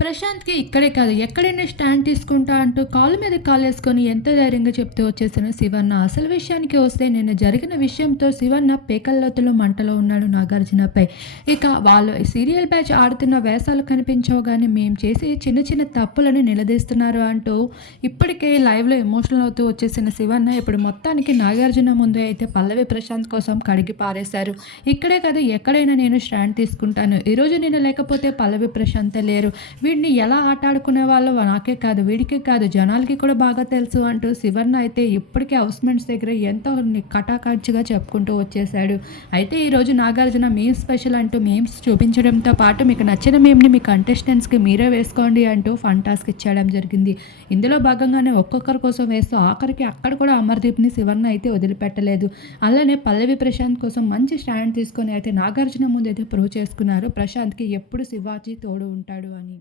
ప్రశాంత్‌కి ఇక్కడే కాదు, ఎక్కడైనా స్టాండ్ తీసుకుంటా అంటూ కాలు మీద కాలేసుకొని ఎంత ధైర్యంగా చెప్తూ వచ్చేసిన శివన్న. అసలు విషయానికి వస్తే నిన్న జరిగిన విషయంతో శివన్న పేకల్లోతులు మంటలో ఉన్నాడు నాగార్జునపై. ఇక వాళ్ళు సీరియల్ బ్యాచ్ ఆడుతున్న వేషాలు కనిపించవుగానే మేము చేసే చిన్న చిన్న తప్పులను నిలదీస్తున్నారు అంటూ ఇప్పటికే లైవ్‌లో ఎమోషనల్ అవుతూ వచ్చేసిన శివన్న ఇప్పుడు మొత్తానికి నాగార్జున ముందు అయితే పల్లవి ప్రశాంత్ కోసం కడిగి పారేశారు. ఇక్కడే కాదు ఎక్కడైనా నేను స్టాండ్ తీసుకుంటాను. ఈరోజు నేను లేకపోతే పల్లవి ప్రశాంతే లేరు. వీడిని ఎలా ఆట ఆడుకునేవాళ్ళో నాకే కాదు, వీడికే కాదు జనాలకి కూడా బాగా తెలుసు అంటూ శివన్న అయితే ఇప్పటికే హౌస్మెంట్స్ దగ్గర ఎంతో కటాకాంచిగా చెప్పుకుంటూ వచ్చేసాడు. అయితే ఈరోజు నాగార్జున మీమ్స్ స్పెషల్ అంటూ మేమ్స్ చూపించడంతో పాటు మీకు నచ్చిన మేమ్ని మీ కంటెస్టెంట్స్‌కి మీరే వేసుకోండి అంటూ ఫన్ టాస్క్ ఇచ్చేయడం జరిగింది. ఇందులో భాగంగానే ఒక్కొక్కరి కోసం వేస్తూ ఆఖరికి అక్కడ కూడా అమర్దీప్‌ని శివన్న అయితే వదిలిపెట్టలేదు. అలానే పల్లవి ప్రశాంత్ కోసం మంచి స్టాండ్ తీసుకొని అయితే నాగార్జున ముందు అయితే ప్రూవ్ చేసుకున్నారు ప్రశాంత్‌కి ఎప్పుడు శివాజీ తోడు ఉంటాడు అని.